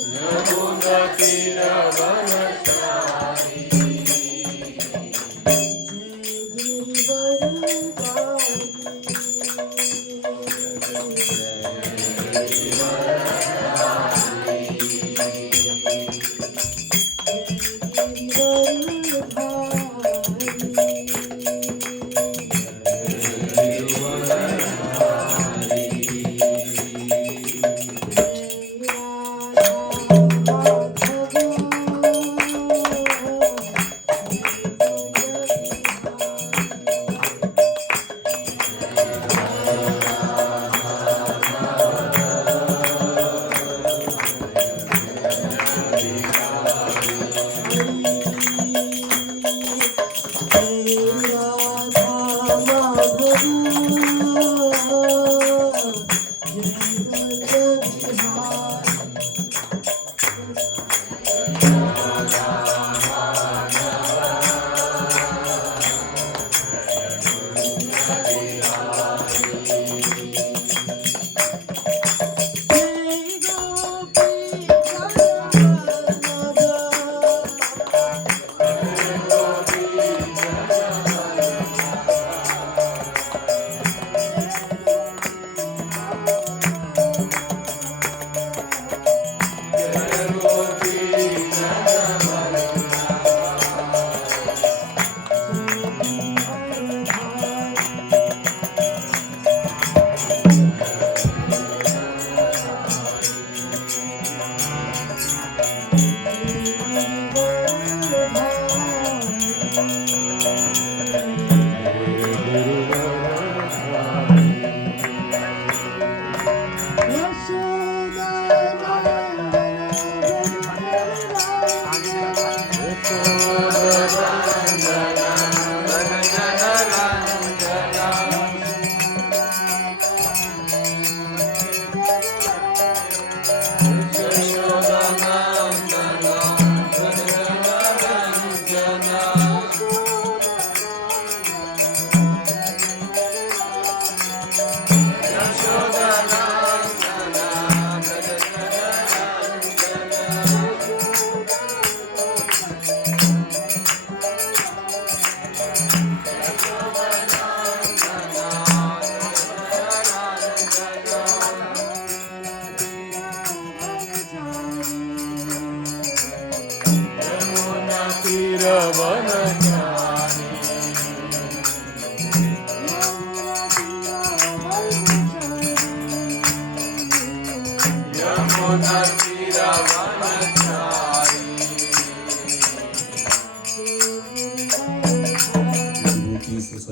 Yamuna Tira Vanachari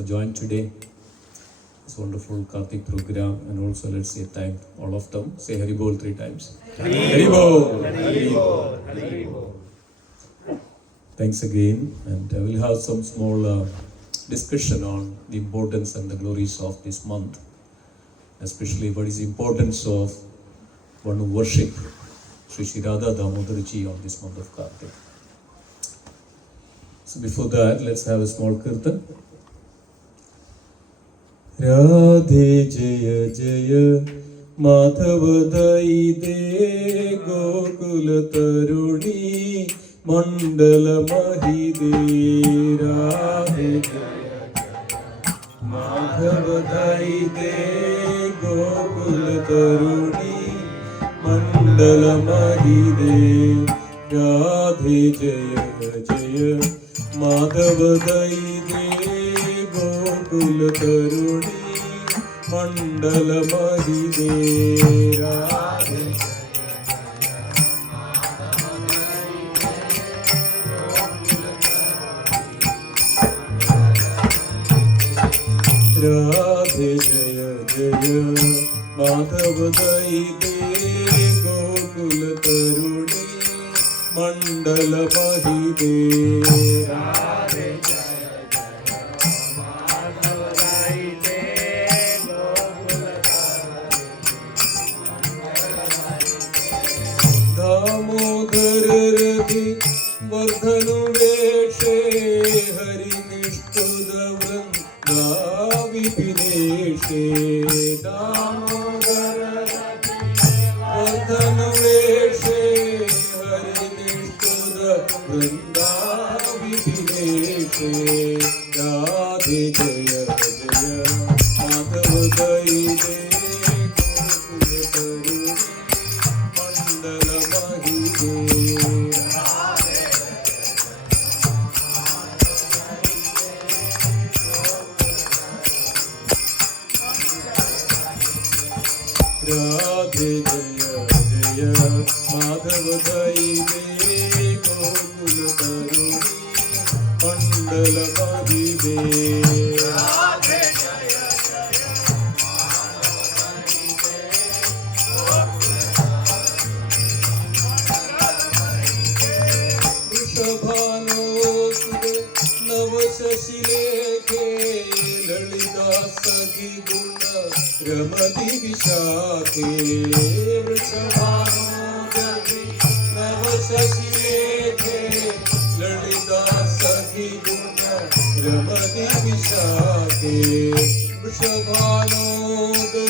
Joined today this wonderful Kartik program, and also let's say thank all of them. Say Hari Bol 3 times. Hari Bol. Hari Bol. Hari Bol. Thanks again, and we'll have some small discussion on the importance and the glories of this month, especially what is the importance of one who worship Sri Lord Damodar ji on this month of Kartik. So before that, let's have a small kirtan. Radhe Jaya Jaya Madhava Dai De Gokula Taruni Mandala Mahide. Radhe Jaya Jaya Madhava Dai De Gokula Taruni Mandala Mahide. Radhe Jaya Jaya Madhava Dai De Gokula Taruni Mandala Mahide. Radhe Radhe Jaya Jaya Madhava Dai De Gokula Taruni Mandala Mahide. Radhe Jaya Jaya Madhava Dai De Gokula Taruni Damodar Ravi Vardhanu Veshe Hari Nishtuda Vranda Vipineshe. Damodar Ravi Vardhanu Veshe Hari Nishtuda Vranda Vipineshe. Radhe Jaya Jaya Madhava Dai De Gokula Taruni Mandala Mahide. Radhe Jaya Jaya Madhava Dai De Gokula Taruni Mandala Mahide. Radhe Jaya Jaya Madhava Dai De Gokula Taruni Mandala Mahide. वृषभानुसुते नवशशिलेखे ललिता सखी गुण रमति विशाखे वृषभानुसुते नवशशिलेखे ललिता सखी गुण रमति विशाखे वृषभानुसुते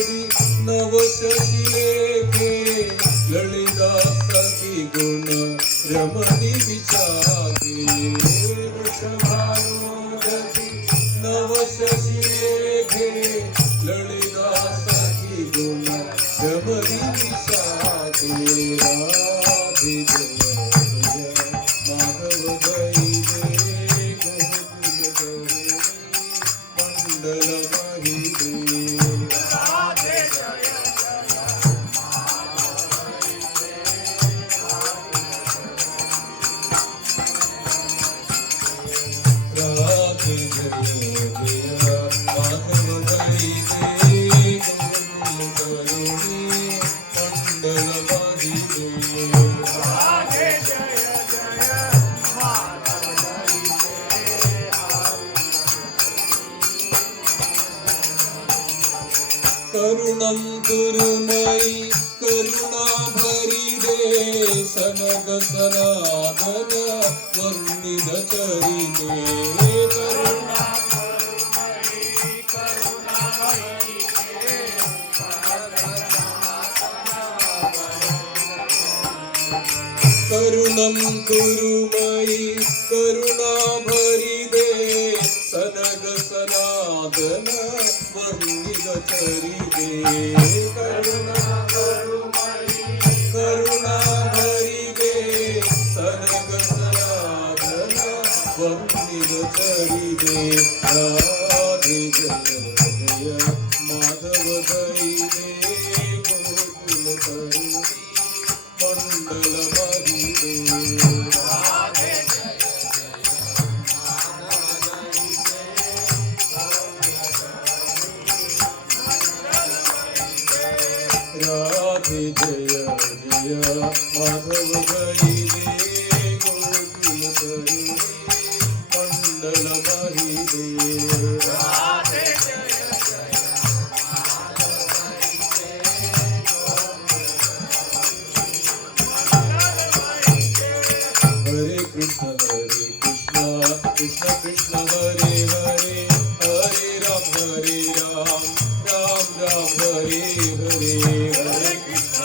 नवशशिलेखे ललिता सखी गुण रमति विशाखे वृषभानुसुते नवशशिलेखे ललिता सखी गुण रमति विशाखे राधे जय जय माधव गई गोकुल करुणी मंडल महिदे करुणं कुरुमयि करुणा भरिदे सनग सनातन वर्णित चरिते करुणा करुणं कुरुमयि करुणा भरिदे सनग सनातन वर्णित चरिते करुणा कुरुमयि करुणा भरिदे सनग सनातन वर्णित चरिते राधे जय जय माधव गई गोकुल करुणी मंडल महिदे राधे जय जय माधव गई गोकुल करुणी मंडल महिदे राधे जय हरे Krishna Krishna Krishna Hare Hare Hare Ram Ram Ram Hare Hare Hare Krishna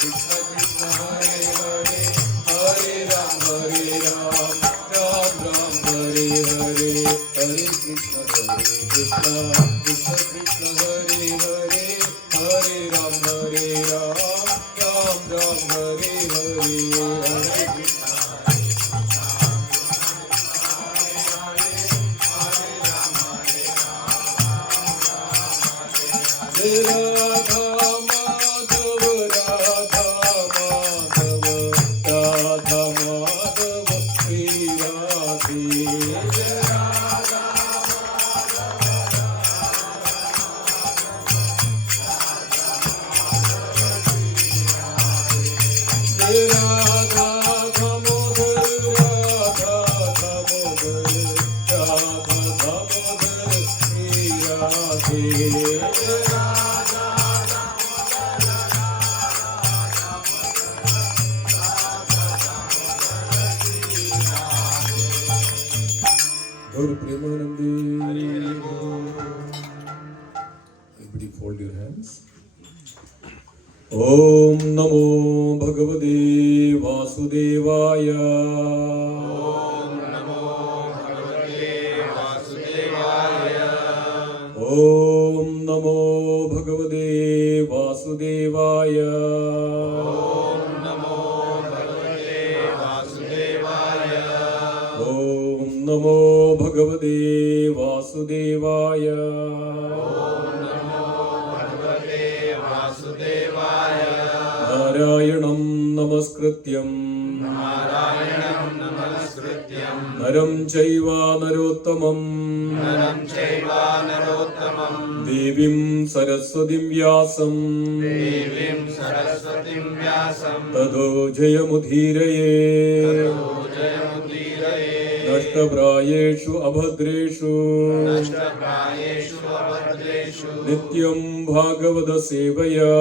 Krishna Krishna Hare Hare Hare Ram Ram Ram Hare Hare Hare Krishna Krishna Krishna Hare Hare Hare Ram Ram Hare Hare Hare Krishna Radha Madhav Radha Madhav Radha Madhav Shri Radhe Radha Radha Damodar Radha Damodar Radha Damodar Shri Radhe Gaur Premanande. Everybody fold your hands. Om Namo Bhagavate Vasudevaya. Om Namo Bhagavate Vasudevaya. Om Namo Bhagavate Vasudevaya. Om Namo Bhagavate Vasudevaya. Om Namo Bhagavate Vasudevaya. Om Namo Bhagavate Vasudevaya. Narayanam Namaskrityam Narayanam Namaskrityam Naram Chaiva Narottamam Naram Chaiva Narottamam Devim Saraswatim Vyasam Devim Saraswatim Vyasam Tado Jayamudhiraye Tado नष्टप्रायेषु अभद्रेषु नष्टप्रायेषु अभद्रेषु नित्यं भागवत सेवया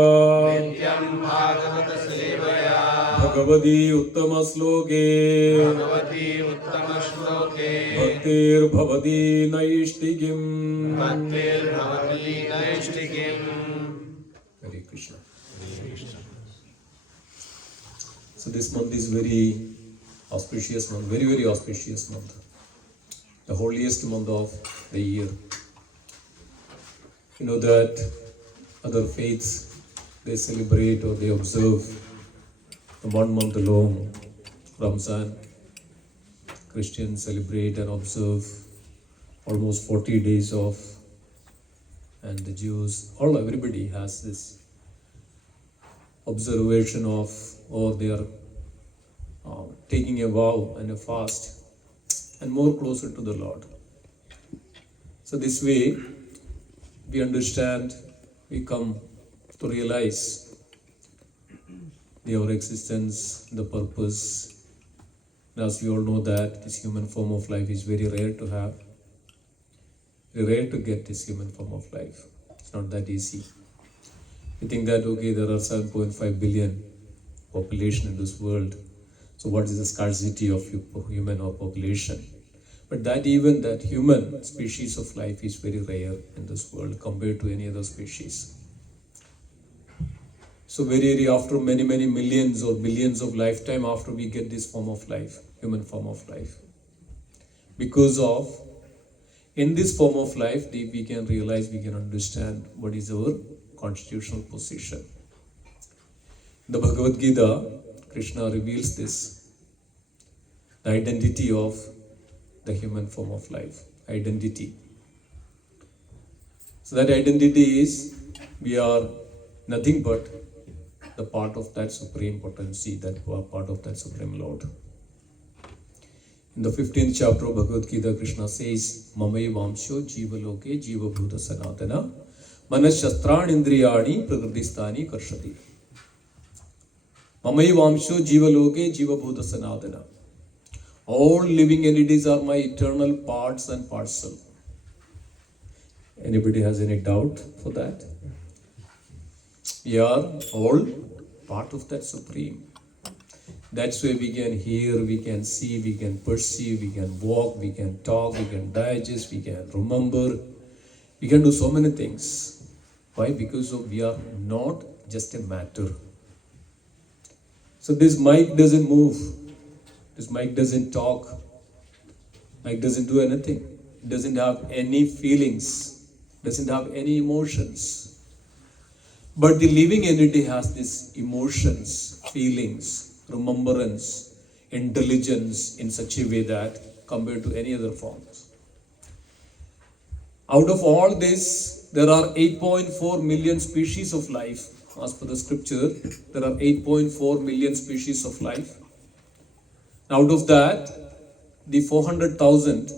नित्यं भागवतसेवया Bhagwati उत्तमश्लोके Bhagwati उत्तमश्लोके भक्तिर्भवति नैष्टिकीम्. भक्तिर्भवति नैष्टिकीम्. Hare Krishna. So this month is very auspicious month, very, very auspicious month. The holiest month of the year. You know that other faiths, they celebrate or they observe the 1 month long Ramzan. Christians celebrate and observe almost 40 days of, and the Jews, everybody has this observation of, or they are taking a vow and a fast and more closer to the Lord. So this way we understand, we come to realize our existence, the purpose. And as we all know that this human form of life is very rare to have, very rare to get this human form of life. It's not that easy. You think that, okay, there are 7.5 billion population in this world. So what is the scarcity of human or population? But that even that human species of life is very rare in this world compared to any other species. So very after many millions or billions of lifetime after we get this form of life, human form of life. Because of, in this form of life, we can realize, we can understand what is our constitutional position. In the Bhagavad Gita, Krishna reveals this, the identity of the human form of life, identity. So that identity is, we are nothing but the part of that supreme potency, that part of that supreme Lord. In the 15th chapter of Bhagavad Gita, Krishna says, Mamai Vamsho Jiva Loke Jiva Bhuta Sanatana Manas Shastran Indriyani Prakritistani Karshati. Mamai Vamsho Jiva Loke Jiva Bhuta Sanatana. All living entities are my eternal parts and parcel. Anybody has any doubt for that? We are all part of that supreme. That's why we can hear, we can see, we can perceive, we can walk, we can talk, we can digest, we can remember. We can do so many things. Why? Because we are not just a matter. So this mic doesn't move. This mic doesn't talk. Mic doesn't do anything. It doesn't have any feelings. Doesn't have any emotions. But the living entity has these emotions, feelings, remembrance, intelligence in such a way that compared to any other forms. Out of all this, there are 8.4 million species of life. As per the scripture, there are 8.4 million species of life. Out of that, the 400,000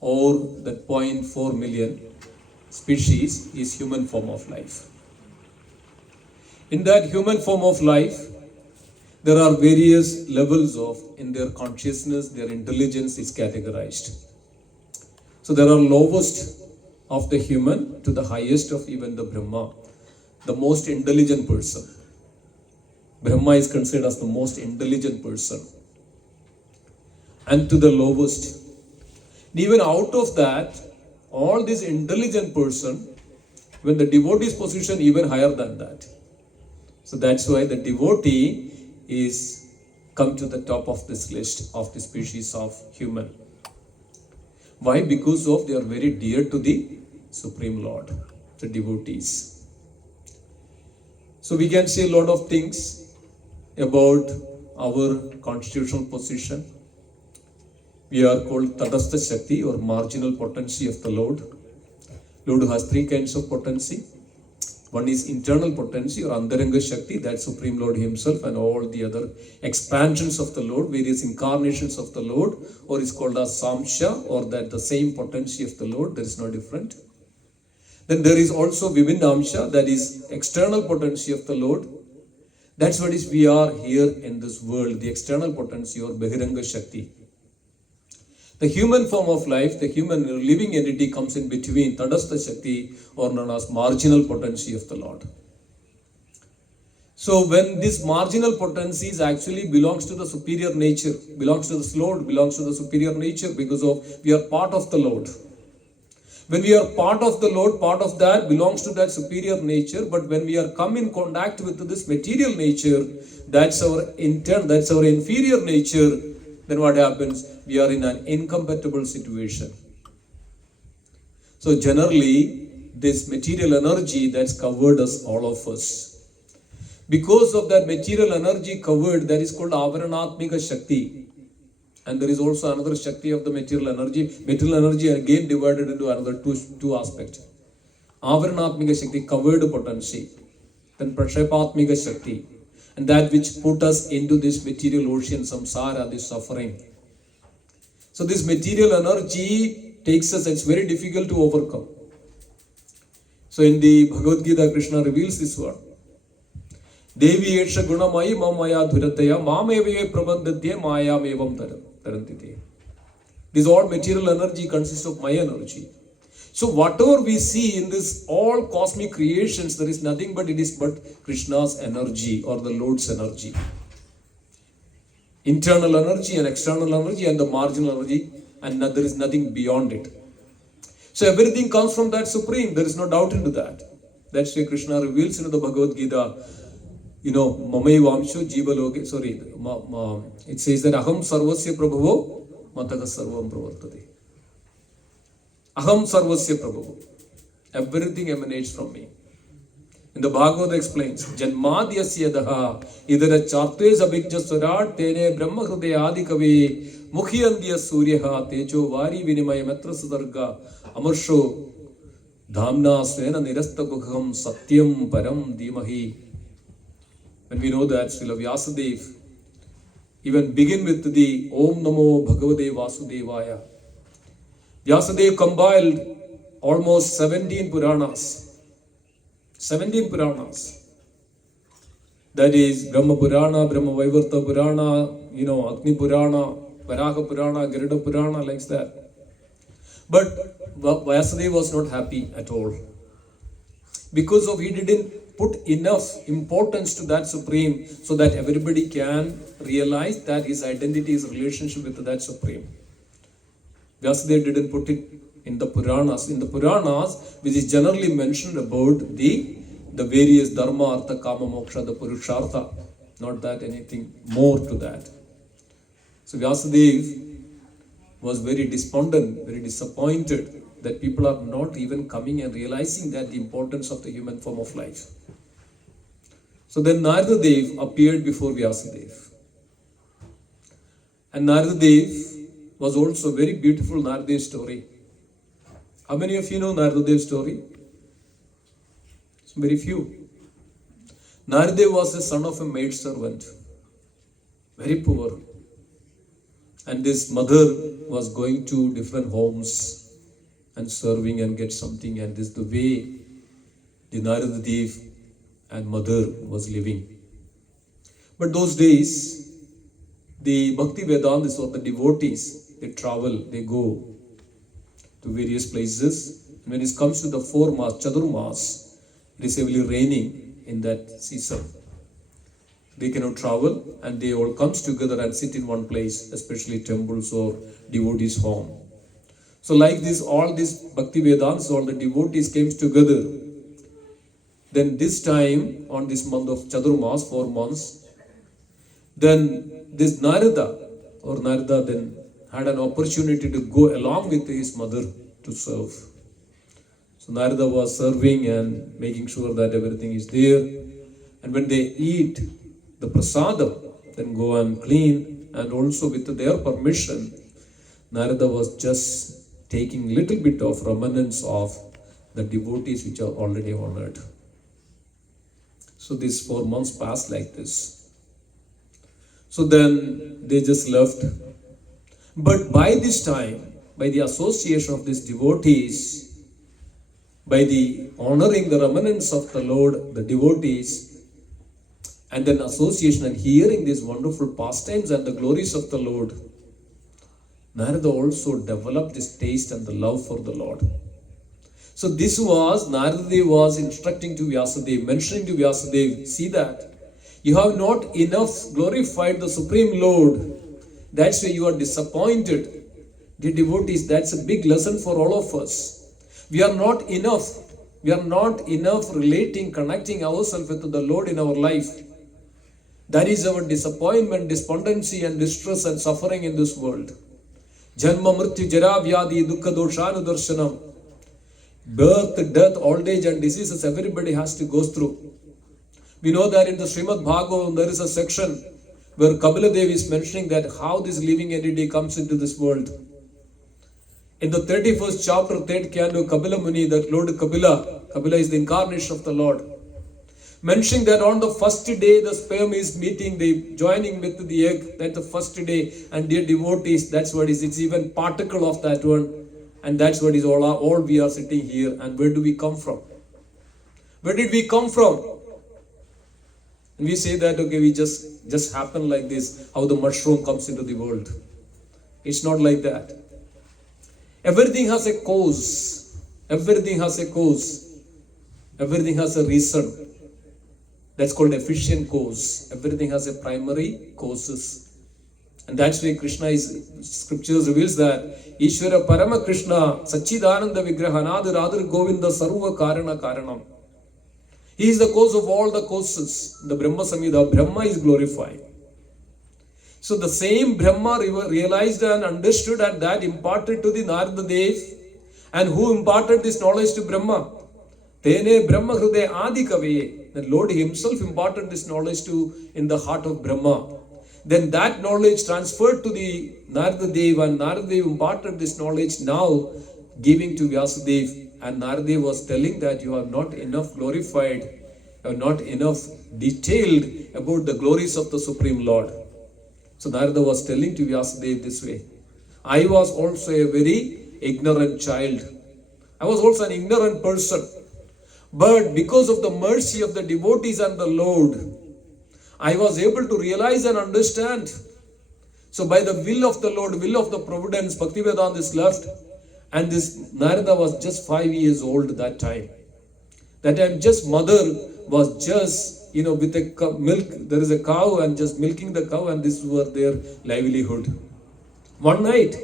or that 0.4 million species is human form of life. In that human form of life, there are various levels of, in their consciousness, their intelligence is categorized. So there are lowest of the human to the highest of even the Brahma, the most intelligent person. Brahma is considered as the most intelligent person. And to the lowest. Even out of that, all this intelligent person, when the devotee's position even higher than that. So that's why the devotee is come to the top of this list of the species of human. Why? Because of they are very dear to the Supreme Lord, the devotees. So we can say a lot of things about our constitutional position. We are called Tadastha Shakti or marginal potency of the Lord. Lord has three kinds of potency. One is internal potency or Antaranga Shakti, that Supreme Lord Himself and all the other expansions of the Lord, various incarnations of the Lord, or is called as Samsha, or that the same potency of the Lord, there is no different. Then there is also Vivinamsha, that is external potency of the Lord. That's what is we are here in this world, the external potency or Bahiranga Shakti. The human form of life, the human living entity comes in between Tadastha Shakti, or known as marginal potency of the Lord. So when this marginal potencies actually belongs to the superior nature, belongs to the Lord, belongs to the superior nature, because of we are part of the Lord. When we are part of the Lord, part of that belongs to that superior nature. But when we are come in contact with this material nature, that's our inferior nature, then what happens? We are in an incompatible situation. So generally, this material energy that's covered us, all of us. Because of that material energy covered, that is called Avaranatmika Shakti. And there is also another Shakti of the material energy. Material energy again divided into another two aspects. Avaranatmika Shakti, covered potency. Then Prashapatmika Shakti. And that which put us into this material ocean, samsara, this suffering. So this material energy takes us, it's very difficult to overcome. So in the Bhagavad Gita, Krishna reveals this word. Devi Esha Gunamai Mamaya Dhurataya Mameve Prabandhatya Mayam Evam Tarantite. This all material energy consists of Maya energy. So whatever we see in this all cosmic creations, there is nothing but it is but Krishna's energy or the Lord's energy. Internal energy and external energy and the marginal energy, and there is nothing beyond it. So everything comes from that Supreme. There is no doubt into that. That's why Krishna reveals into the Bhagavad Gita. Mamai Vamsho Jiva Loke, it says that Aham Sarvasya Prabhavo Mataka Sarvam Pravartati. Aham Sarvasya Prabhavo. Everything emanates from me. And the Bhagavad explains, Janmadyasya daha idara chartes abhijja surat tene brahma hrude adikavi mukhyandya suryaha tejo vari vinimaya matra sudarga amarsho dhamna svena nirasta gukham satyam param dhimahi. When we know that Srila Vyasadeva even begin with the Om Namo Bhagavate Vasudevaya. Vyasadeva compiled almost 17 Puranas. 17 Puranas. That is Brahma Purana, Brahma Vaivarta Purana, Agni Purana, Varaha Purana, Garuda Purana, like that. But Vyasadeva was not happy at all. Because of he didn't put enough importance to that Supreme so that everybody can realize that his identity is relationship with that Supreme. Vyasadeva didn't put it in the Puranas. In the Puranas, which is generally mentioned about the various Dharma, Artha, Kama, Moksha, the Purushartha. Not that anything more to that. So Vyasadeva was very despondent, very disappointed that people are not even coming and realizing that the importance of the human form of life. So then Narada Dev appeared before Vyasadeva. And Narada Dev was also very beautiful Narada Dev story. How many of you know Narada Dev story? Very few. Narada Dev was the son of a maid servant. Very poor. And this mother was going to different homes and serving and get something, and this is the way the Narada Dev and mother was living. But those days, the Bhakti Vedantas or the devotees, they travel, they go to various places. When it comes to the 4 Mas, Chadurmas, it is heavily raining in that season. They cannot travel and they all comes together and sit in one place, especially temples or devotees' home. So like this, all these Bhakti Vedants, all the devotees came together. Then this time, on this month of Chadurmas, 4 months, then this Narada then had an opportunity to go along with his mother to serve. So Narada was serving and making sure that everything is there. And when they eat the prasadam, then go and clean, and also with their permission, Narada was just taking little bit of remnants of the devotees which are already honored. So these 4 months passed like this. So then they just left. But by this time, by the association of these devotees, by the honoring the remnants of the Lord, the devotees, and then association and hearing these wonderful pastimes and the glories of the Lord, Narada also developed this taste and the love for the Lord. So this was, Narada was instructing to Vyasadeva, mentioning to Vyasadeva, see that you have not enough glorified the Supreme Lord. That's why you are disappointed. Dear devotees, that's a big lesson for all of us. We are not enough. We are not enough relating, connecting ourselves with the Lord in our life. That is our disappointment, despondency and distress and suffering in this world. Janma mrityu jara vyadi dukkha doshanu darshanam. Birth, death, old age and diseases everybody has to go through. We know that in the Srimad Bhagavatam there is a section where Kapila Devi is mentioning that how this living entity comes into this world. In the 31st chapter, 3rd canto, Kapila Muni, that Lord Kapila is the incarnation of the Lord, mentioning that on the first day the sperm is meeting, joining with the egg, that the first day, and dear devotees, that's what is, it's even particle of that one, and that's what is all we are sitting here. And where do we come from? Where did we come from? And we say that, okay, we just happen like this, how the mushroom comes into the world. It's not like that. Everything has a cause. Everything has a cause. Everything has a reason. That's called efficient cause. Everything has a primary causes. And that's why scriptures reveals that Ishvara Parama Krishna Sachidananda Vigrahanad Radha Govinda Sarva Karana Karanam. He is the cause of all the causes. The Brahma Samhita, Brahma is glorified. So the same Brahma realized and understood, and that imparted to the Narada Dev. And who imparted this knowledge to Brahma? Tene Brahma Hrude Adi Kaveye. The Lord himself imparted this knowledge in the heart of Brahma. Then that knowledge transferred to the Narada Dev, and Narada Dev imparted this knowledge now giving to Vyasadeva. And Narada was telling that you are not enough glorified, you are not enough detailed about the glories of the Supreme Lord. So Narada was telling to Vyasadeva this way, I was also a very ignorant child. I was also an ignorant person. But because of the mercy of the devotees and the Lord, I was able to realize and understand. So by the will of the Lord, will of the providence, Bhaktivedanta is left. And this Narada was just 5 years old that time. That time just mother was just, with a milk, there is a cow and just milking the cow, and this was their livelihood. One night,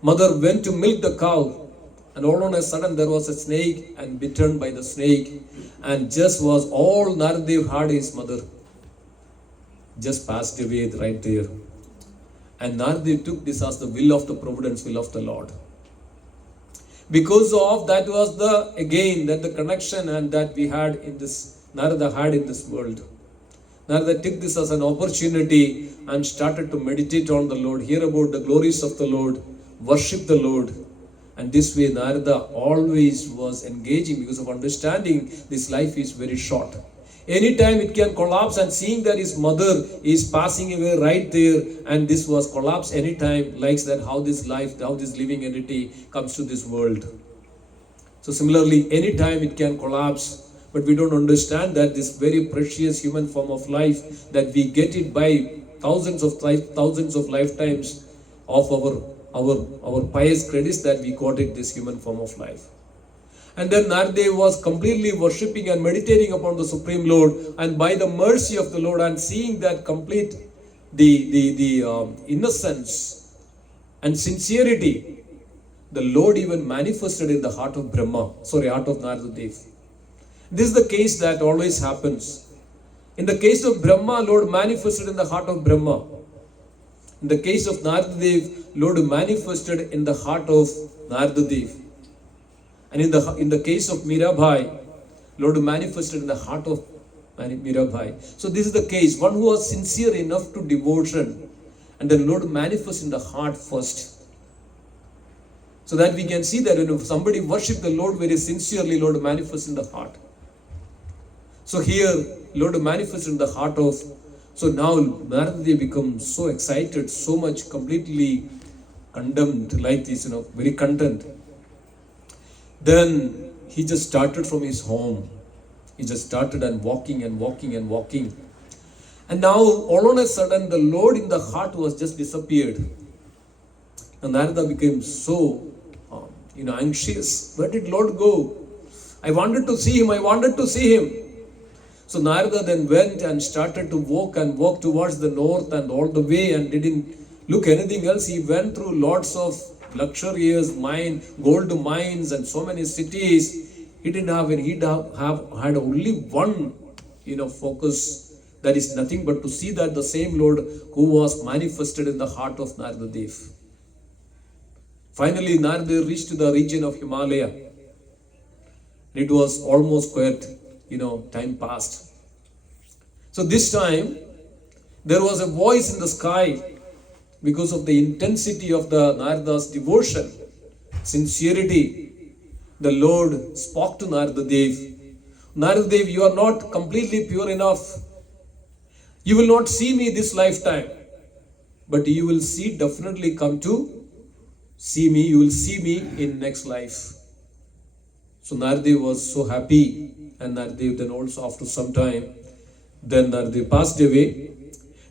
mother went to milk the cow, and all on a sudden there was a snake, and bitten by the snake, and just was all Narada had his mother. Just passed away right there. And Narada took this as the will of the providence, will of the Lord. Because of that was the connection and that we had in this, Narada had in this world. Narada took this as an opportunity and started to meditate on the Lord, hear about the glories of the Lord, worship the Lord. And this way Narada always was engaging because of understanding this life is very short. Anytime it can collapse, and seeing that his mother is passing away right there, and this was collapse anytime, likes that how this life, how this living entity comes to this world. So similarly, anytime it can collapse, but we don't understand that this very precious human form of life, that we get it by thousands of lifetimes of our pious credits, that we got it, this human form of life. And then Narada was completely worshipping and meditating upon the Supreme Lord, and by the mercy of the Lord and seeing that complete the innocence and sincerity, the Lord even manifested in the heart of heart of Narada Dev. This is the case that always happens. In the case of Brahma, Lord manifested in the heart of Brahma. In the case of Narada Dev, Lord manifested in the heart of Narada Dev. And in the case of Mirabai, Lord manifested in the heart of Mirabai. So this is the case. One who was sincere enough to devotion, and the Lord manifests in the heart first. So that we can see that when somebody worships the Lord very sincerely, Lord manifests in the heart. So here, Lord manifests in the heart of. So now Narada becomes so excited, so much completely condemned, like this, very content. Then he just started from his home. He just started and walking. And now all on a sudden the Lord in the heart was just disappeared. And Narada became so anxious. Where did Lord go? I wanted to see him. I wanted to see him. So Narada then went and started to walk towards the north and all the way, and didn't look anything else. He went through lots of luxurious gold mines and so many cities. He didn't have any. He had only one focus. That is nothing but to see that the same Lord who was manifested in the heart of Narada Dev. Finally, Narada reached the region of Himalaya. It was almost quite, time passed. So this time, there was a voice in the sky because of the intensity of the Narada's devotion, sincerity. The Lord spoke to Narada Dev. Narada Dev, you are not completely pure enough. You will not see me this lifetime, but you will definitely come to see me. You will see me in next life. So Narada was so happy, and Narada then also after some time, then Narada passed away.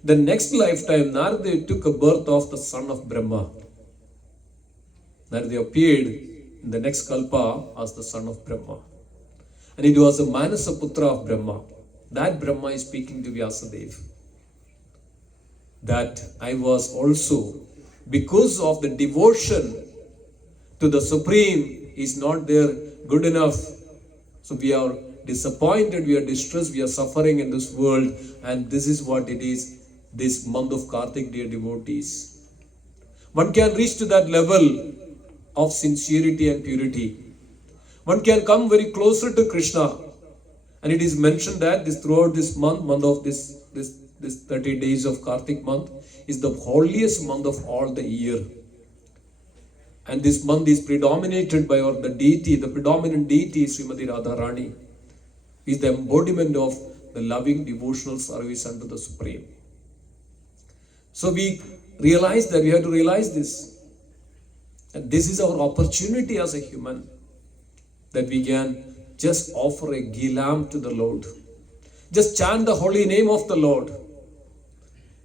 The next lifetime, Narada took a birth of the son of Brahma. Narada appeared in the next kalpa as the son of Brahma. And it was a Manasaputra of Brahma. That Brahma is speaking to Vyasadeva. That I was also, because of the devotion to the Supreme, is not there good enough. So we are disappointed, we are distressed, we are suffering in this world, and this is what it is, this month of Kartik, dear devotees. One can reach to that level of sincerity and purity. One can come very closer to Krishna. And it is mentioned that throughout this month of this 30 days of Kartik month, is the holiest month of all the year. And this month is predominated by the deity, the predominant deity is Srimati Radharani, is the embodiment of the loving devotional service unto the Supreme. So we realize that we have to realize this. And this is our opportunity as a human, that we can just offer a ghee lamp to the Lord. Just chant the holy name of the Lord.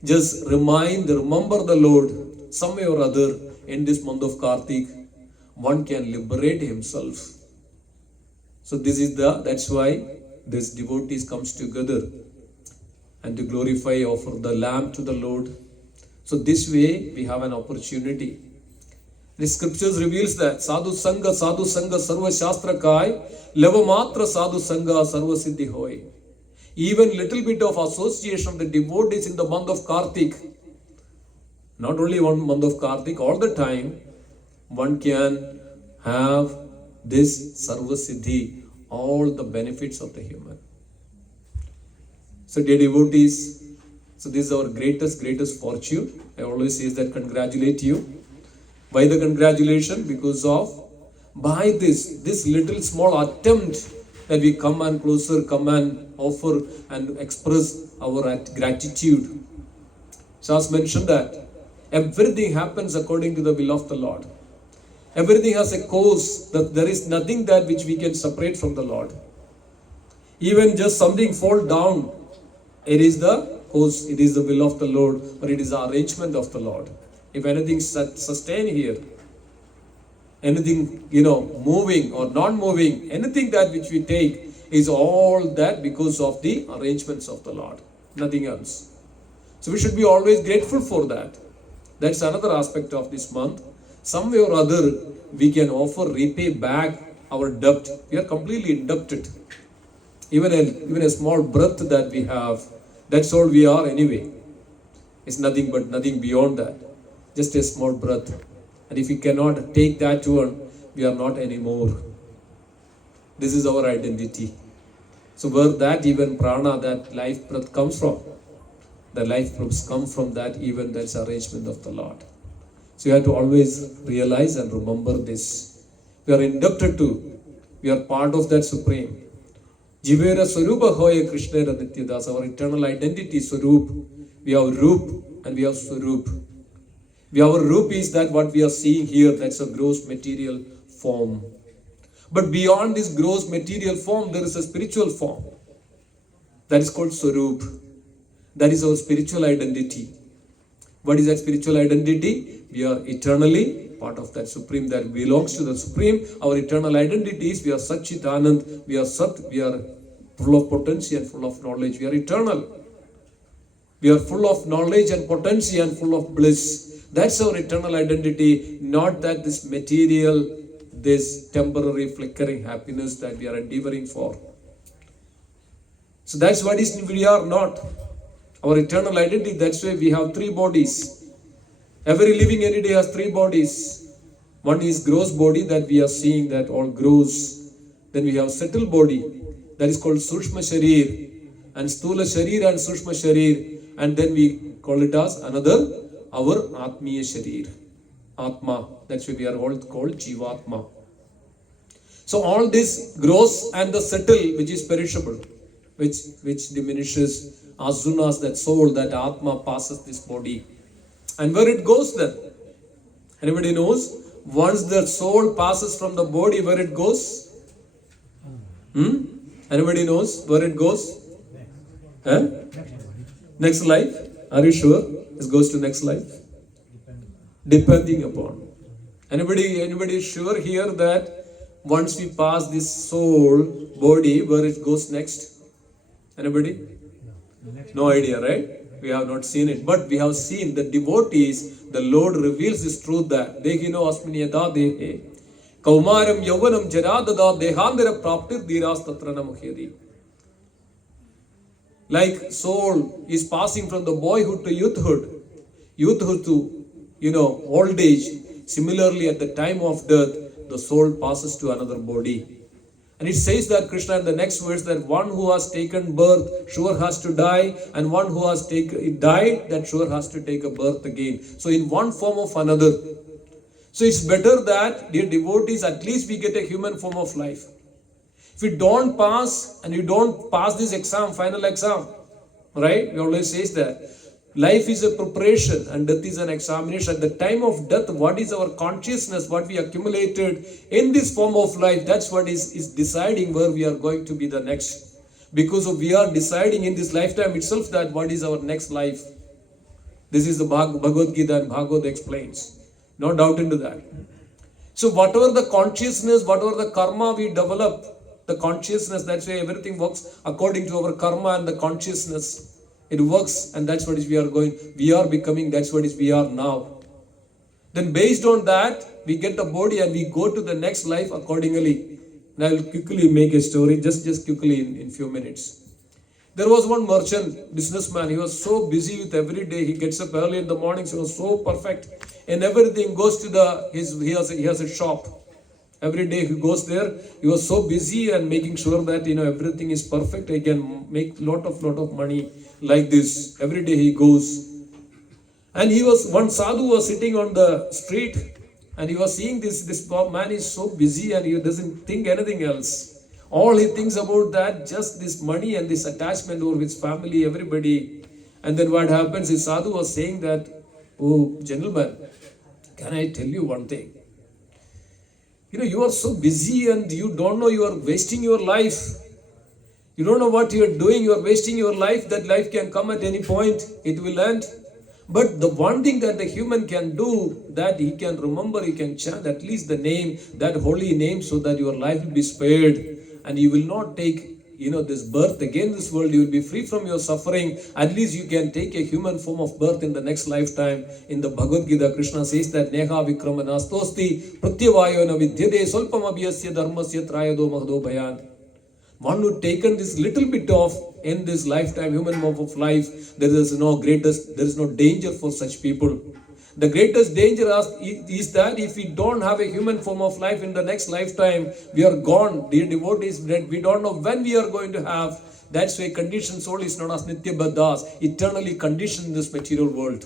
Just remember the Lord. Some way or other, in this month of Kartik, one can liberate himself. So that's why this devotees comes together and to glorify, offer the lamp to the Lord. So this way we have an opportunity. The scriptures reveals that sadhu sangha sarva shastra kai, leva matra sadhu sangha sarva siddhi hoy. Even little bit of association of the devotees in the month of Kartik, not only one month of Kartik, all the time, one can have this sarva siddhi, all the benefits of the human. So dear devotees, so this is our greatest fortune. I always say that congratulate you. Why the congratulation? Because of by this little small attempt that we come and closer, come and offer and express our gratitude. So as mentioned that everything happens according to the will of the Lord. Everything has a cause, that there is nothing that which we can separate from the Lord. Even just something fall down, it is the cause, it is the will of the Lord, or it is the arrangement of the Lord. If anything sustain here, anything moving or not moving, anything that which we take is all that because of the arrangements of the Lord, nothing else. So we should be always grateful for that. That's another aspect of this month. Some way or other we can repay back our debt. We are completely indebted. Even a small breath that we have, that's all we are anyway. It's nothing but nothing beyond that. Just a small breath. And if we cannot take that one, we are not anymore. This is our identity. So where that even prana, that life breath comes from, the life breaths come from that even that's arrangement of the Lord. So you have to always realize and remember this. We are indebted to, we are part of that Supreme. Jivera Swarupa Hoya Krishna Nityadas, our eternal identity, Swarup. We have Roop and we have Swarup. Our Roop is that what we are seeing here, that's a gross material form. But beyond this gross material form, there is a spiritual form. That is called Swarup. That is our spiritual identity. What is that spiritual identity? We are eternally part of that Supreme that belongs to the Supreme. Our eternal identity is we are Satchit Anand, we are Sat, we are full of potency and full of knowledge. We are eternal. We are full of knowledge and potency and full of bliss. That's our eternal identity, not that this material, this temporary flickering happiness that we are endeavoring for. So that's what we are not. Our eternal identity, that's why we have three bodies. Every living entity has three bodies. One is gross body that we are seeing that all grows. Then we have subtle body that is called Sushma Sharir, and Stula Sharir and Sushma Sharir, and then we call it as another our Atmiya Sharir, Atma. That's why we are all called Jivatma. So all this gross and the subtle, which is perishable, which diminishes as soon as that soul, that Atma passes this body. And where it goes then? Anybody knows? Once the soul passes from the body, where it goes? Anybody knows where it goes? Next life? Are you sure? It goes to next life? Depending upon. Anybody sure here that once we pass this soul body, where it goes next? Anybody? No idea, right? We have not seen it, but we have seen the devotees. The Lord reveals this truth that Dehino Asminiyada Dehe Kaumaram Yavanam Jaradada Dehandara Praptir Diras Tatrana Mukhyadi. Like soul is passing from the boyhood to youthhood to old age. Similarly, at the time of death, the soul passes to another body. And it says that Krishna in the next verse that one who has taken birth sure has to die, and one who has died that sure has to take a birth again. So in one form of another. So it's better that, dear devotees, at least we get a human form of life. If we don't pass, and you don't pass this exam, final exam, right? We always say that. Life is a preparation and death is an examination. At the time of death, what is our consciousness, what we accumulated in this form of life, that's what is deciding where we are going to be the next. Because we are deciding in this lifetime itself that what is our next life. This is the Bhagavad Gita and Bhagavad explains. No doubt into that. So whatever the consciousness, whatever the karma we develop, the consciousness, that's why everything works according to our karma and the consciousness. It works, and that's what is we are becoming, that's what is we are now. Then based on that, we get the body and we go to the next life accordingly. And I will quickly make a story, just quickly in few minutes. There was one merchant, businessman, he was so busy with every day, he gets up early in the mornings, he was so perfect. And everything goes to he has a shop. Every day he goes there, he was so busy and making sure that everything is perfect, he can make lot of money like this. Every day he goes. And one sadhu was sitting on the street and he was seeing this man is so busy and he doesn't think anything else. All he thinks about that, just this money and this attachment over his family, everybody. And then what happens is sadhu was saying that, oh gentleman, can I tell you one thing? You are so busy and you don't know you are wasting your life. You don't know what you are doing. You are wasting your life. That life can come at any point. It will end. But the one thing that the human can do, that he can remember, he can chant at least the name, that holy name, so that your life will be spared. And you will not take, this birth again in this world. You will be free from your suffering. At least you can take a human form of birth in the next lifetime. In the Bhagavad Gita, Krishna says that Neha Vikramana Stosti Pratyavayo na vidyade solpam abhyasya dharmasya trayado mahdo bhayan. One who taken this little bit of in this lifetime, human form of life, there is no danger for such people. The greatest danger is that if we don't have a human form of life in the next lifetime, we are gone. Dear devotees, we don't know when we are going to have. That's why conditioned soul is known as Nitya Baddhas, eternally conditioned in this material world.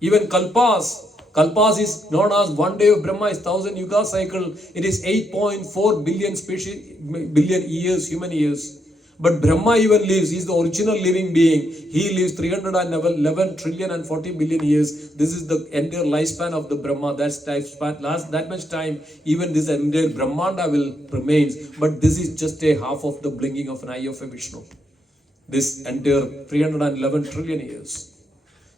Even Kalpas is known as one day of Brahma is 1,000 yuga cycle. It is 8.4 billion years, human years. But Brahma even lives. He is the original living being. He lives 311 trillion and 40 billion years. This is the entire lifespan of the Brahma. That's that much time. Even this entire Brahmanda will remains. But this is just a half of the blinking of an eye of a Vishnu. This entire 311 trillion years.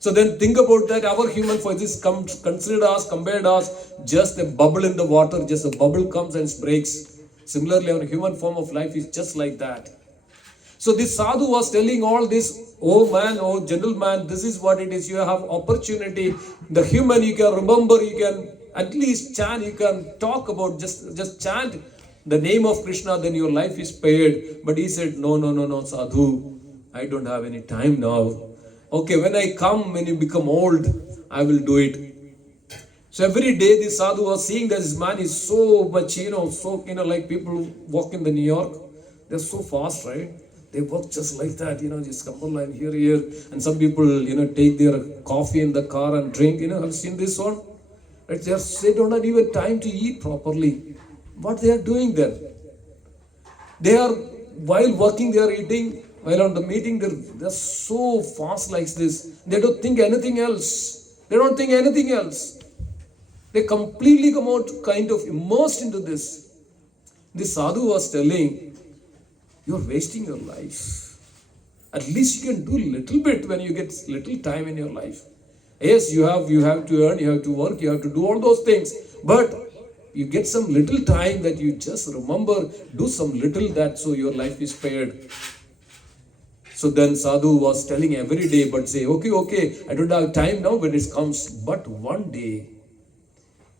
So then think about that. Our human form is considered as, compared as just a bubble in the water. Just a bubble comes and breaks. Similarly, our human form of life is just like that. So this sadhu was telling all this, oh man, oh gentleman, this is what it is. You have opportunity. The human, you can remember, you can at least chant, you can talk about, just chant the name of Krishna, then your life is spared. But he said, no, sadhu, I don't have any time now. Okay, when I come, when you become old, I will do it. So every day this sadhu was seeing that this man is so much, like people walk in the New York, they're so fast, right? They walk just like that, just couple line here. And some people, take their coffee in the car and drink, I've seen this one. Right? They don't have even time to eat properly. What they are doing then? They are, while working, they are eating. While on the meeting, they're so fast like this. They don't think anything else. They don't think anything else. They completely come out kind of immersed into this. This sadhu was telling, you're wasting your life. At least you can do little bit when you get little time in your life. Yes, you have to earn, you have to work, you have to do all those things. But you get some little time that you just remember, do some little that so your life is spared. So then sadhu was telling every day, but say, okay, I don't have time now when it comes. But one day,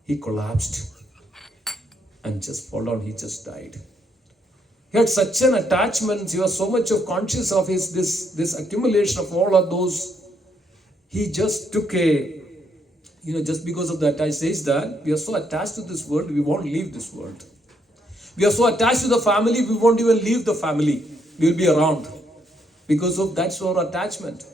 he collapsed and just fell down, he just died. He had such an attachment, he was so much of conscious of his this accumulation of all of those. He just took just because of that, I says that we are so attached to this world, we won't leave this world. We are so attached to the family, we won't even leave the family. We will be around. Because of that's our attachment.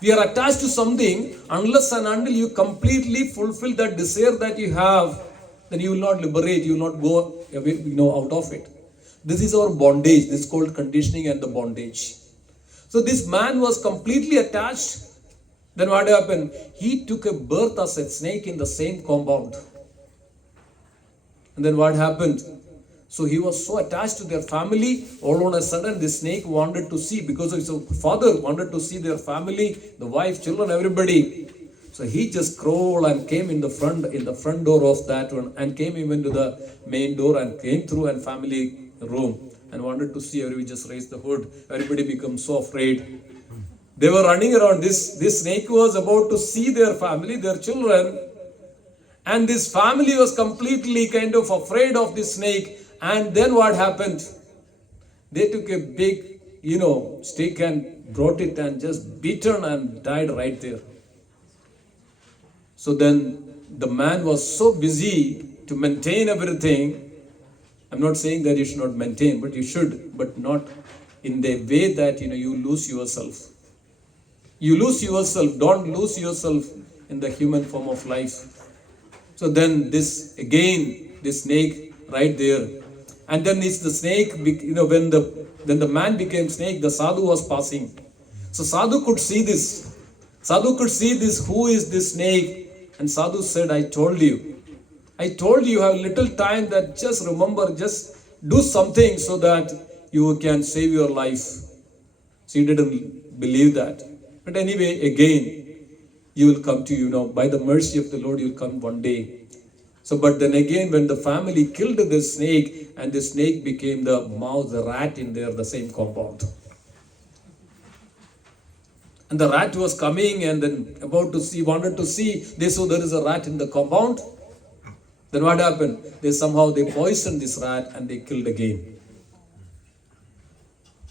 We are attached to something unless and until you completely fulfill that desire that you have, then you will not liberate, you will not go away, out of it. This is our bondage. This is called conditioning and the bondage. So this man was completely attached. Then what happened? He took a birth as a snake in the same compound. And then what happened? So he was so attached to their family, all on a sudden the snake wanted to see, because of his father wanted to see their family, the wife, children, everybody. So he just crawled and came in the front door of that one, and came even to the main door and came through and family room and wanted to see. Everybody just raised the hood. Everybody became so afraid. They were running around. This snake was about to see their family, their children, and this family was completely kind of afraid of this snake. And then what happened? They took a big, stick and brought it and just beaten and died right there. So then the man was so busy to maintain everything. I'm not saying that you should not maintain, but you should, but not in the way that, you lose yourself. You lose yourself. Don't lose yourself in the human form of life. So then this snake right there. And then it's the snake, when the man became snake, the sadhu was passing. So sadhu could see this. Sadhu could see this, who is this snake? And sadhu said, I told you you have little time, that just remember, just do something so that you can save your life. So he didn't believe that. But anyway, again, you will come to, by the mercy of the Lord, you will come one day. So, but then again, when the family killed the snake, and the snake became the mouse, the rat in there, the same compound. And the rat was coming and then wanted to see, they saw there is a rat in the compound. Then what happened? They poisoned this rat and they killed again.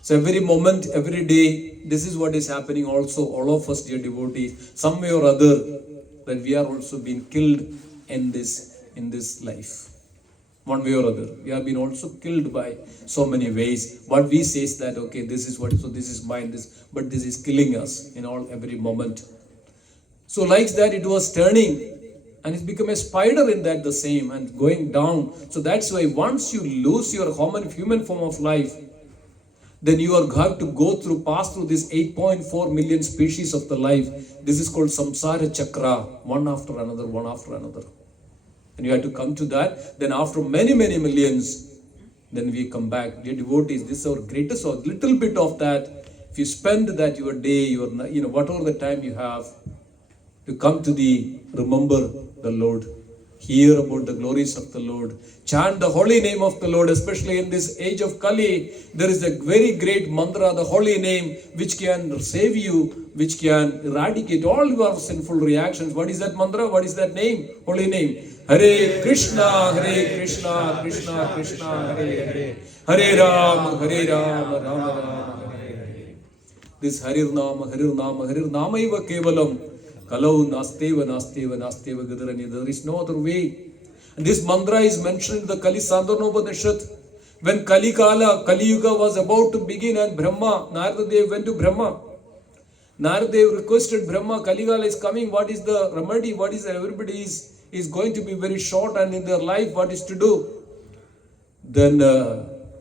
So every moment, every day, this is what is happening also, all of us, dear devotees, some way or other, that we are also being killed in this life. One way or other. We have been also killed by so many ways. What we say is that, okay, this is mine, but this is killing us in every moment. So like that, it was turning, and it's become a spider in that the same, and going down. So that's why once you lose your human form of life, then you are going to pass through this 8.4 million species of the life. This is called samsara chakra, one after another. And you have to come to that. Then after many, many millions, then we come back. Dear devotees, this is our greatest, or little bit of that. If you spend that your day, whatever the time you have, to come to remember the Lord, hear about the glories of the Lord, chant the holy name of the Lord, especially in this age of Kali. There is a very great mantra, the holy name, which can save you, which can eradicate all your sinful reactions. What is that mantra? What is that name? Holy name. Hare Krishna, Krishna Krishna, Hare Hare Ram, Ram Ram, Hare Hare. This Harir Nama Iva Kevalam. Kalau Nasteva Gadarani. There is no other way. And this mantra is mentioned in the Kali Sandhanopanishad. When Kali Yuga was about to begin, and Narada Dev went to Brahma. Narada Dev requested Brahma, Kali Kala is coming, what is the remedy? What is everybody is going to be very short, and in their life, what is to do? Then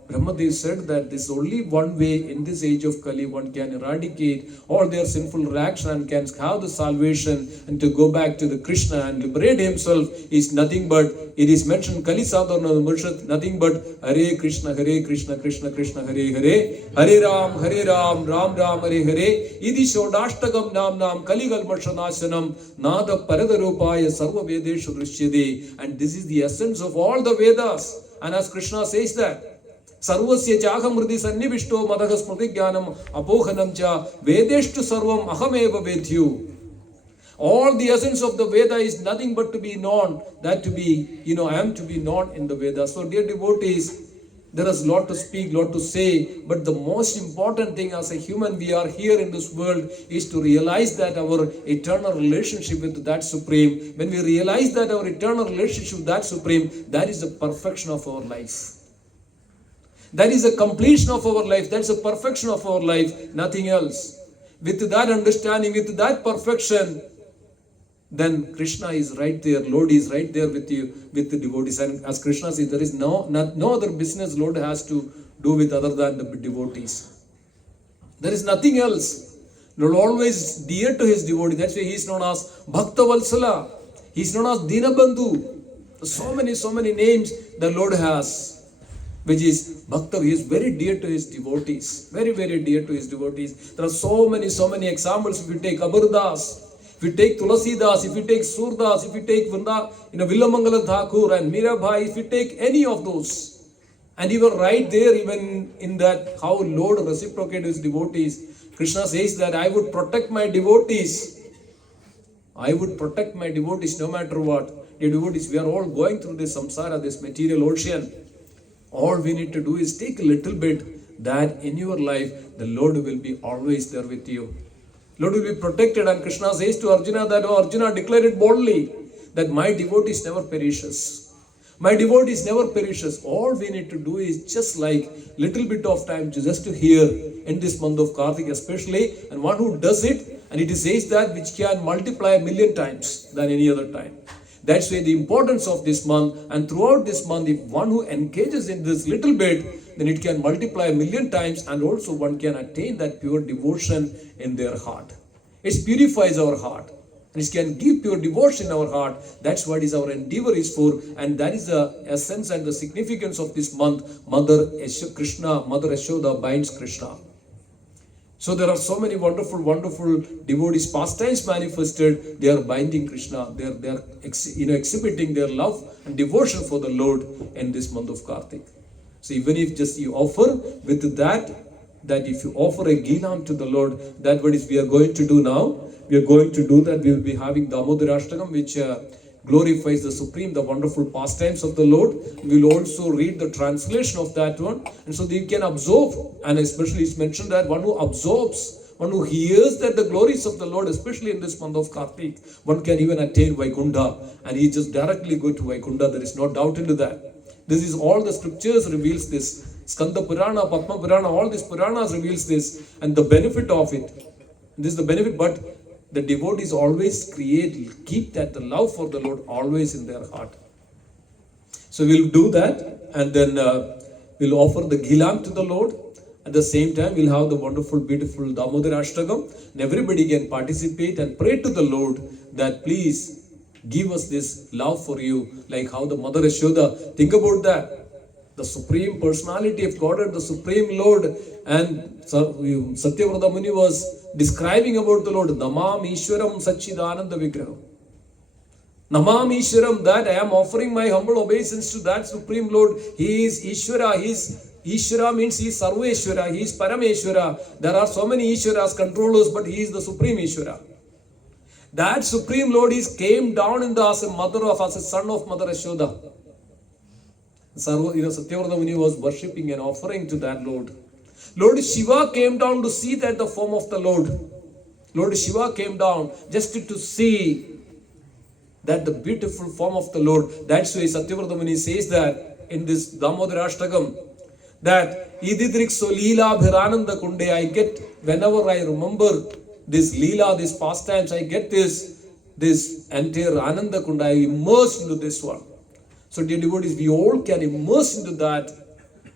Brahmadev said that this is only one way in this age of Kali one can eradicate all their sinful reaction and can have the salvation and to go back to the Krishna and liberate himself is nothing but, it is mentioned Kali Sadharana Murshad, nothing but Hare Krishna, Krishna Krishna, Hare Hare, Ram Ram, Hare Hare, Idi Shodashtagam Nam Kaligal Marshanashanam, Nada Paradarupaya Sarva Vedeshu Drishyade. And this is the essence of all the Vedas. And as Krishna says that, Sarvasya Chahamriti Sannivishto Madhagas Pratigyanam Apohanam Cha Vedeshtu Sarvam Ahameva Vedhyu. All the essence of the Veda is nothing but to be known, that to be, I am to be known in the Veda. So dear devotees, there is a lot to speak, lot to say, but the most important thing as a human we are here in this world is to realize that our eternal relationship with that Supreme, when we realize that our eternal relationship with that Supreme, that is the perfection of our life. That is the completion of our life. That's the perfection of our life. Nothing else. With that understanding, with that perfection, then Krishna is right there. Lord is right there with you, with the devotees. And as Krishna says, there is no other business Lord has to do with other than the devotees. There is nothing else. Lord always dear to his devotee. That's why he is known as Bhakta Valsala. He is known as Dinabandhu. So many names the Lord has. Which is Bhakta, he is very dear to his devotees. Very dear to his devotees. There are so many examples. If you take Abardas, if you take Tulasidas, if you take Surdas, if you take Villamangala Thakur and Mirabai, if you take any of those. And even right there, even in that, how Lord reciprocated his devotees. Krishna says that I would protect my devotees. I would protect my devotees no matter what. Dear devotees, we are all going through this samsara, this material ocean. All we need to do is take a little bit that in your life, the Lord will be always there with you. Lord will be protected. And Krishna says to Arjuna that, Arjuna, declare it boldly that my devotees never perishes. My devotees never perishes. All we need to do is just like little bit of time just to hear in this month of Kartik especially. And one who does it, and it says that which can multiply 1,000,000 times than any other time. That's why the importance of this month, and throughout this month, if one who engages in this little bit, then it can multiply 1,000,000 times, and also one can attain that pure devotion in their heart. It purifies our heart, and it can give pure devotion in our heart. That's what is our endeavor is for, and that is the essence and the significance of this month. Mother Yashoda binds Krishna. So there are so many wonderful devotees pastimes manifested. They are binding Krishna. They are exhibiting their love and devotion for the Lord in this month of Kartik. So even if just you offer with that if you offer a gilam to the Lord, that what is we are going to do now. We are going to do that. We will be having Damodar Ashtakam, which glorifies the Supreme, the wonderful pastimes of the Lord. We will also read the translation of that one. And so they can absorb, and especially it's mentioned that one who absorbs, one who hears that the glories of the Lord, especially in this month of Kartik, one can even attain Vaikunta, and he just directly go to Vaikunta. There is no doubt into that. This is all the scriptures reveals this. Skanda Purana, Padma Purana, all these Puranas reveals this, and the benefit of it. This is the benefit, but the devotees always keep the love for the Lord always in their heart. So we'll do that, and then we'll offer the gilam to the Lord. At the same time, we'll have the wonderful, beautiful Damodar Ashtakam, and everybody can participate and pray to the Lord that please give us this love for you, like how the Mother Yashoda. Think about that. The Supreme Personality of Godhead, the Supreme Lord. And Satyavrata Muni was describing about the Lord. Namam Ishwaram Satchidananda Vigraham. Namam Ishwaram, that I am offering my humble obeisance to that Supreme Lord. He is Ishwara. Ishwara means he is Sarveshwara. He is Parameshwara. There are so many Ishwaras, controllers, but he is the Supreme Ishwara. That Supreme Lord came down as a son of Mother Yashoda. Satyavrata Muni was worshipping and offering to that Lord. Lord Shiva came down to see that the form of the Lord. Lord Shiva came down just to see that the beautiful form of the Lord. That's why Satyavrata Muni says that in this Damodar Ashtakam, that Ididrikso Leela Bhirananda Kunde, I get, whenever I remember this Leela, these pastimes, I get this entire Ananda Kunda, I immerse into this one. So dear devotees, we all can immerse into that.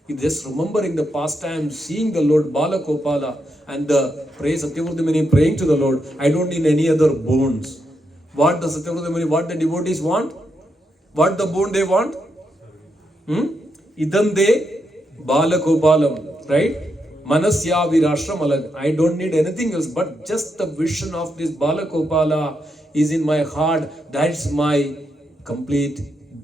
Just remembering the pastime, seeing the Lord Balakopala, and the praise Satyavrata Muni praying to the Lord. I don't need any other boons. What the Satyavrata Muni, what the devotees want? What the boon they want? Idande Balakopalam, right? Manasya Virashram. I don't need anything else, but just the vision of this Balakopala is in my heart. That's my complete,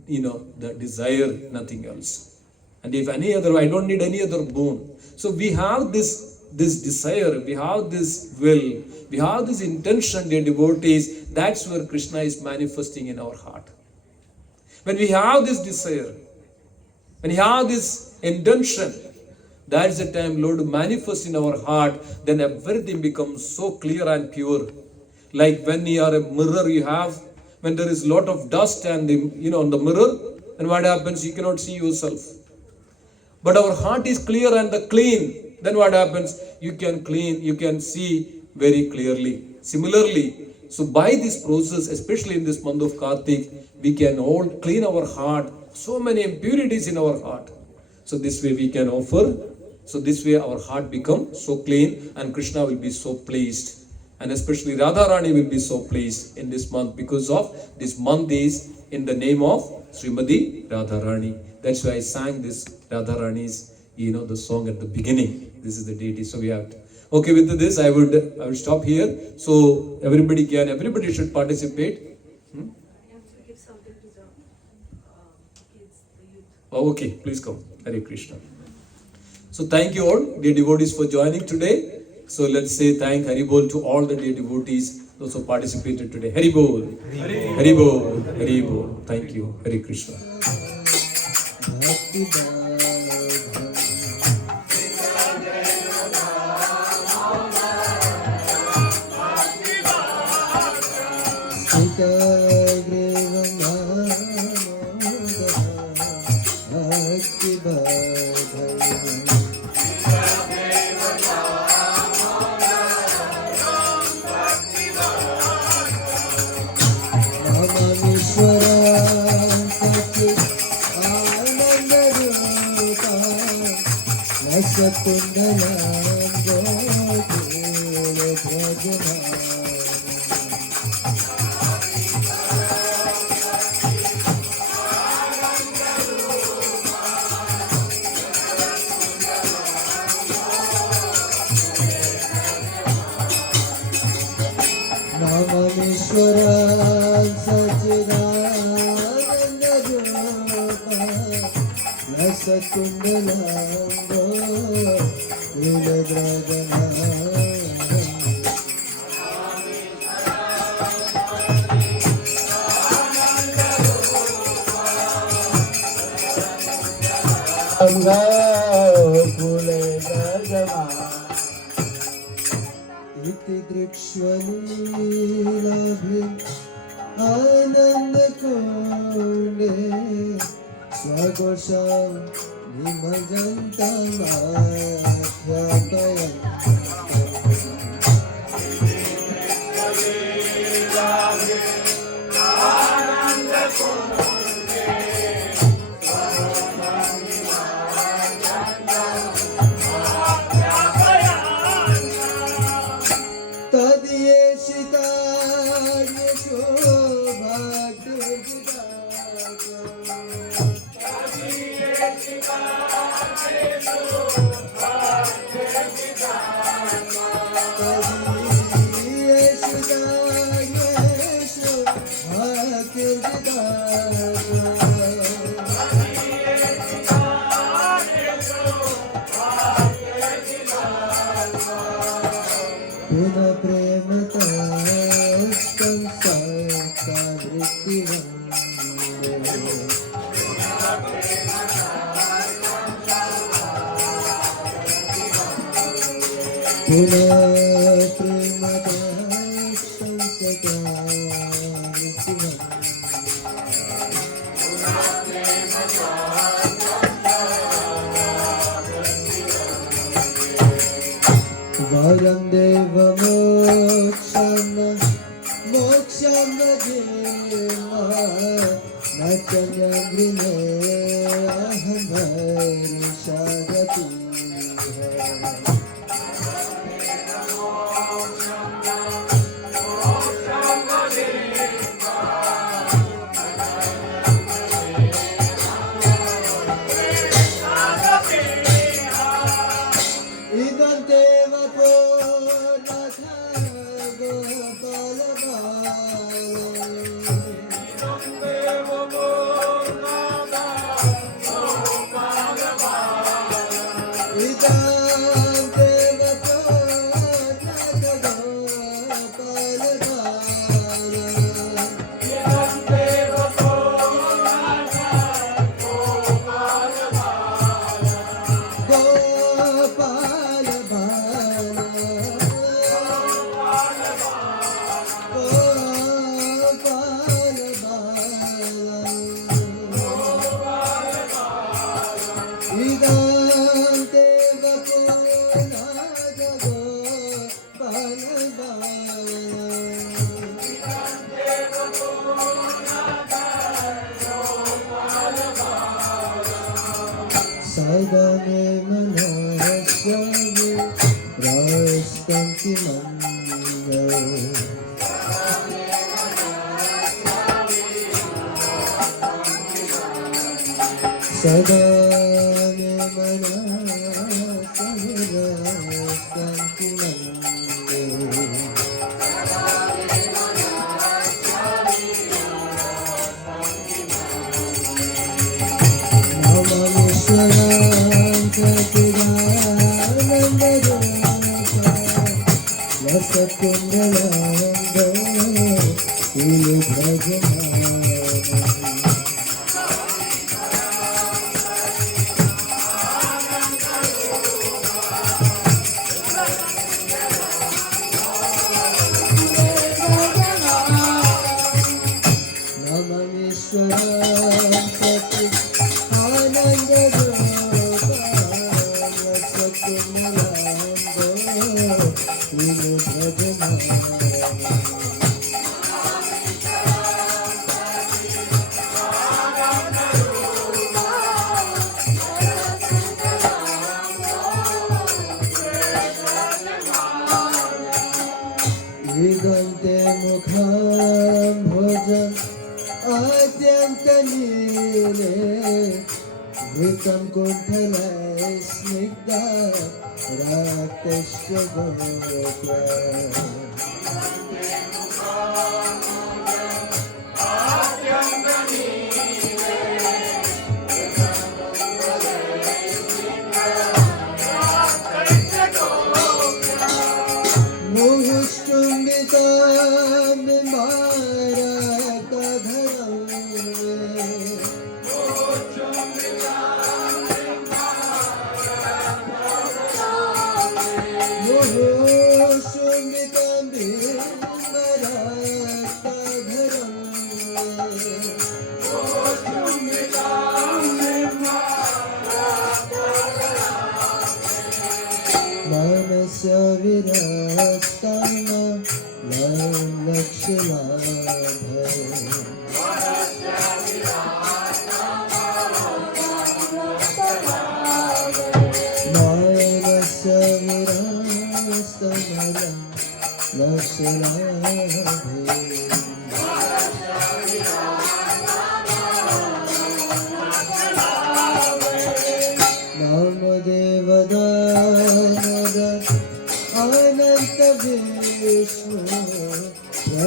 the desire, nothing else. And if any other, I don't need any other boon. So we have this desire, we have this will, we have this intention, dear devotees. That's where Krishna is manifesting in our heart. When we have this desire, when we have this intention, that's the time Lord manifests in our heart. Then everything becomes so clear and pure. Like when you are a mirror, you have, when there is a lot of dust and on the mirror, then what happens? You cannot see yourself. But our heart is clear and clean. Then what happens? You can see very clearly. Similarly, so by this process, especially in this month of Kartik, we can all clean our heart. So many impurities in our heart. So this way we can offer. So this way our heart becomes so clean and Krishna will be so pleased. And especially Radharani will be so pleased in this month because of this month is in the name of Srimati Radharani. That's why I sang this Radharani's, the song at the beginning. This is the deity. So we have to. Okay, with this I will stop here. So everybody should participate. I have to give something to the kids, the youth. Oh, okay, please come. Hare Krishna. So thank you all, dear devotees, for joining today. So let's say thank Haribol to all the dear devotees, those who participated today. Haribol. Haribol. Haribol. Thank you. Hare Krishna. Shika Varam deva moksham deva nachanya grine aham shagati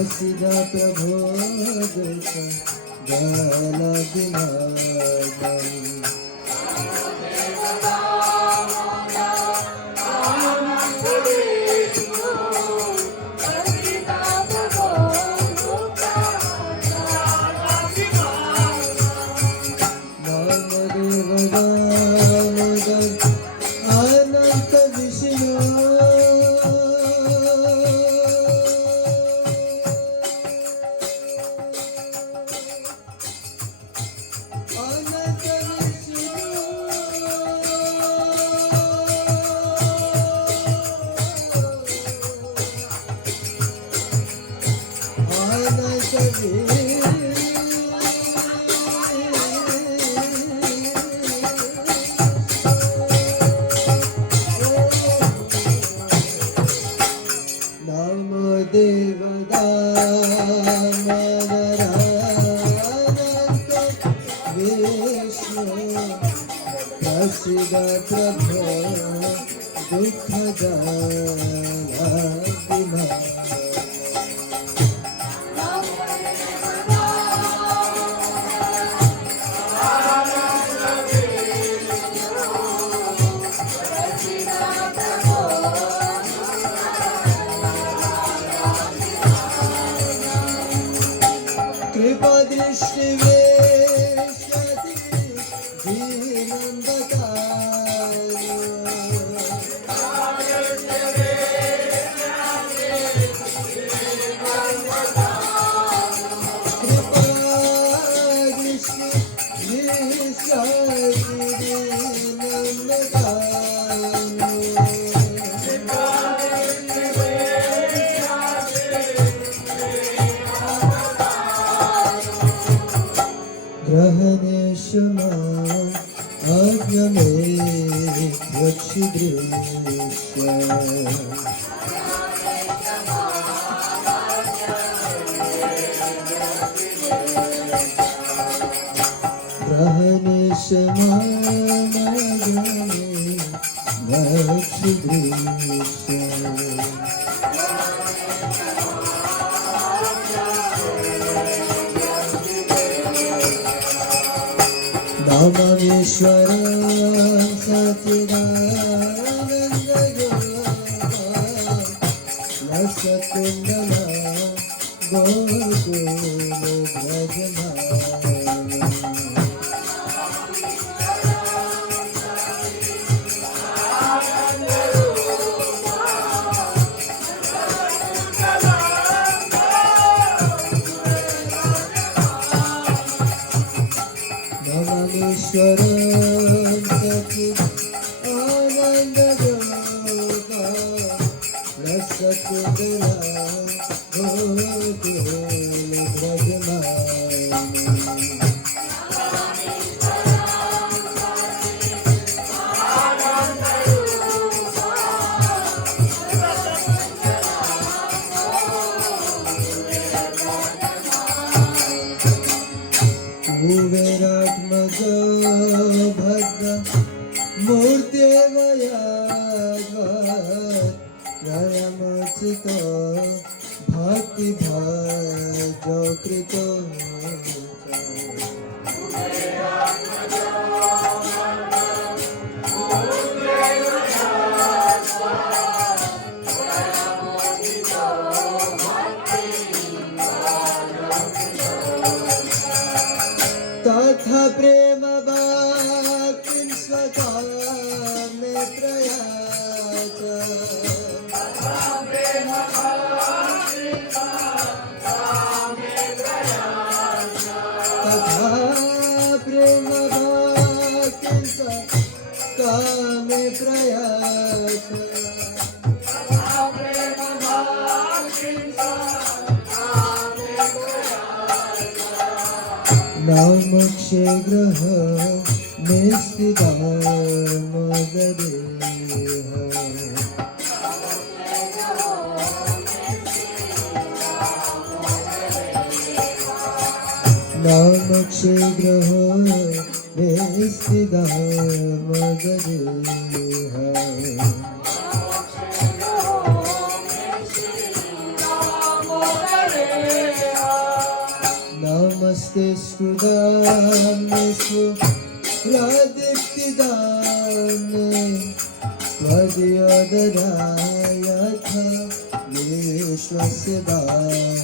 प्रसिद्ध प्रभो दुख दल विनाशम् सुदामे सुहृदिक्तिदाने त्वदयोदरायथ विश्वस्य दाने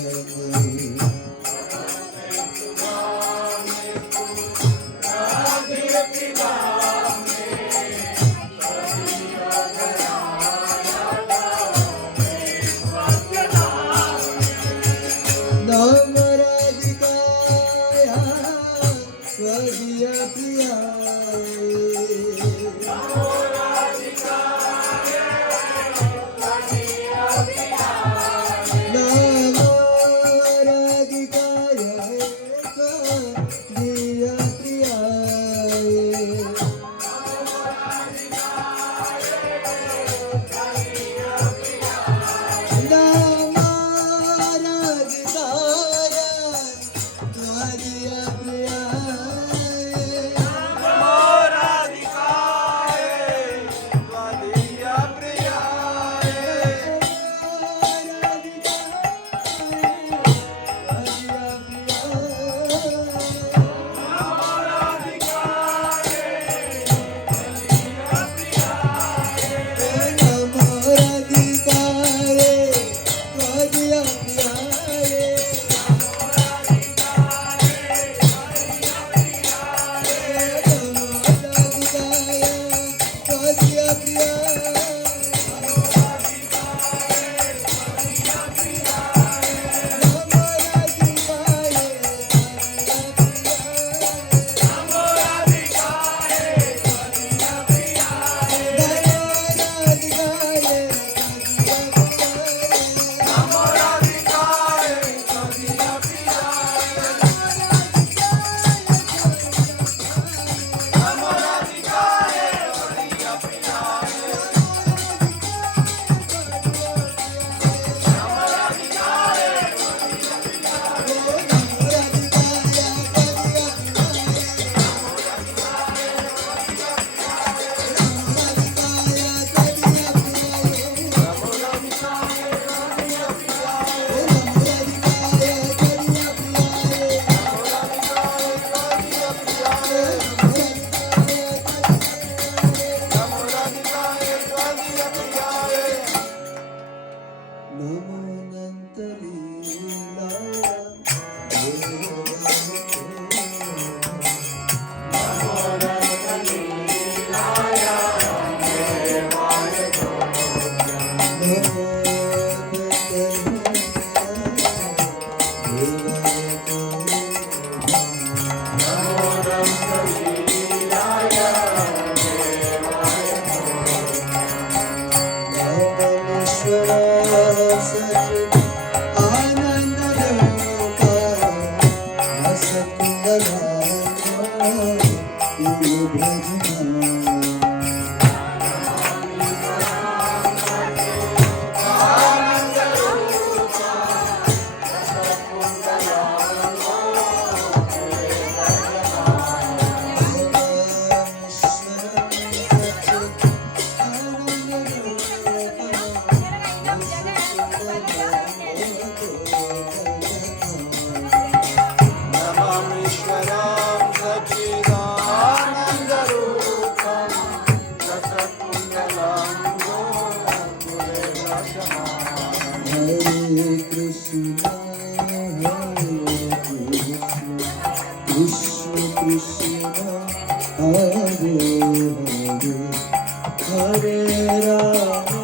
Hare Rama